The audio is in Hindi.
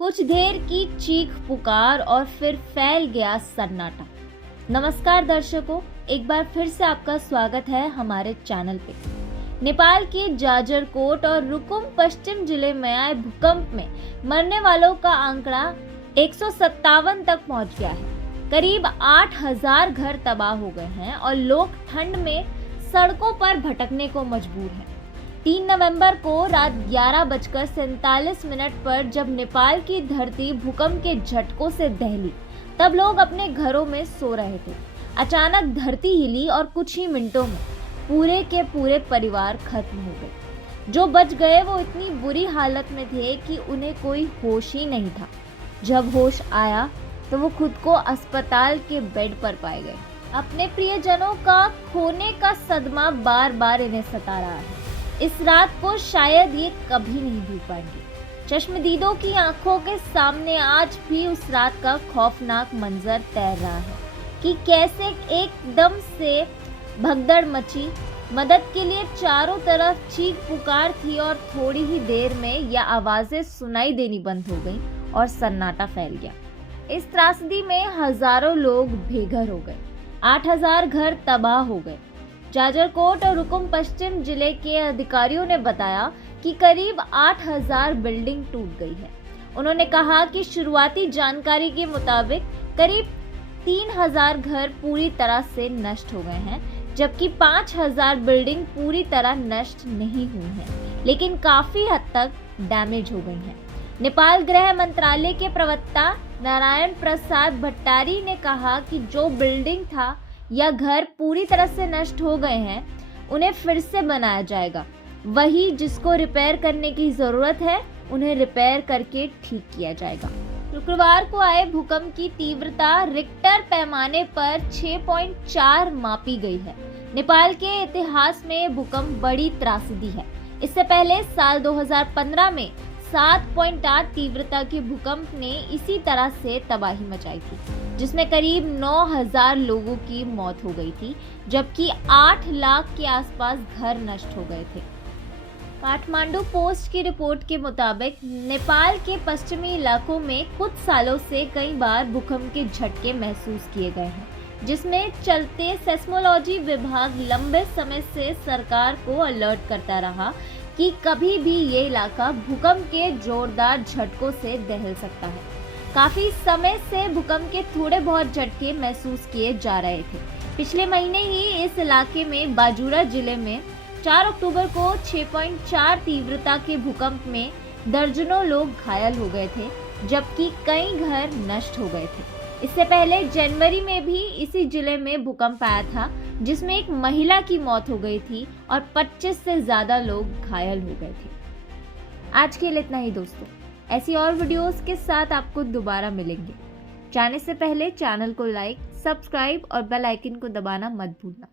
कुछ देर की चीख पुकार और फिर फैल गया सन्नाटा। नमस्कार दर्शकों, एक बार फिर से आपका स्वागत है हमारे चैनल पे। नेपाल के जाजरकोट और रुकुम पश्चिम जिले में आए भूकंप में मरने वालों का आंकड़ा 157 तक पहुंच गया है। करीब 8000 घर तबाह हो गए हैं और लोग ठंड में सड़कों पर भटकने को मजबूर हैं। 3 नवंबर को रात 11:47 पर जब नेपाल की धरती भूकंप के झटकों से दहली, तब लोग अपने घरों में सो रहे थे। अचानक धरती हिली और कुछ ही मिनटों में पूरे के पूरे परिवार खत्म हो गए। जो बच गए वो इतनी बुरी हालत में थे कि उन्हें कोई होश ही नहीं था। जब होश आया तो वो खुद को अस्पताल के बेड पर पाए गए। अपने प्रियजनों का खोने का सदमा बार बार इन्हें सता रहा है। इस रात को शायद ये कभी नहीं भूल पाएंगे। चश्मदीदों की आंखों के सामने आज भी उस रात का खौफनाक मंजर तैर रहा है कि कैसे एकदम से भगदड़ मची। मदद के लिए चारों तरफ चीख पुकार थी और थोड़ी ही देर में यह आवाजें सुनाई देनी बंद हो गईं और सन्नाटा फैल गया। इस त्रासदी में हजारों लोग बेघर हो गए, 8000 घर तबाह हो गए। जाजरकोट और रुकुम पश्चिम जिले के अधिकारियों ने बताया कि करीब 8000 बिल्डिंग टूट गई है। उन्होंने कहा कि शुरुआती जानकारी के मुताबिक करीब 3000 घर पूरी तरह से नष्ट हो गए हैं, जबकि 5000 बिल्डिंग पूरी तरह नष्ट नहीं हुई हैं, लेकिन काफी हद तक डैमेज हो गई हैं। नेपाल गृह मंत्रालय के प्रवक्ता नारायण प्रसाद भट्टारी ने कहा कि जो बिल्डिंग था या घर पूरी तरह से नष्ट हो गए हैं, उन्हें फिर से बनाया जाएगा। वही जिसको रिपेयर करने की जरूरत है, उन्हें रिपेयर करके ठीक किया जाएगा। शुक्रवार को आए भूकंप की तीव्रता रिक्टर पैमाने पर 6.4 मापी गई है। नेपाल के इतिहास में भूकंप बड़ी त्रासदी है। इससे पहले साल 2015 में 7.8 तीव्रता के भूकंप ने इसी तरह से तबाही मचाई थी, जिसमें करीब 9000 लोगों की मौत हो गई थी, जबकि 8 लाख के आसपास घर नष्ट हो गए थे। काठमांडू पोस्ट की रिपोर्ट के मुताबिक नेपाल के पश्चिमी इलाकों में कुछ सालों से कई बार भूकंप के झटके महसूस किए गए हैं, जिसमें चलते सेस्मोलॉजी विभाग लंबे समय से सरकार को अलर्ट करता रहा कि कभी भी ये इलाका भूकंप के जोरदार झटकों से दहल सकता है। काफी समय से भूकंप के थोड़े बहुत झटके महसूस किए जा रहे थे। पिछले महीने ही इस इलाके में बाजुरा जिले में 4 अक्टूबर को 6.4 तीव्रता के भूकंप में दर्जनों लोग घायल हो गए थे, जबकि कई घर नष्ट हो गए थे। इससे पहले जनवरी में भी इसी जिले में भूकंप आया था, जिसमें एक महिला की मौत हो गई थी और 25 से ज्यादा लोग घायल हो गए थे। आज के लिए इतना ही दोस्तों। ऐसी और वीडियोस के साथ आपको दोबारा मिलेंगे। जाने से पहले चैनल को लाइक, सब्सक्राइब और बेल आइकन को दबाना मत भूलना।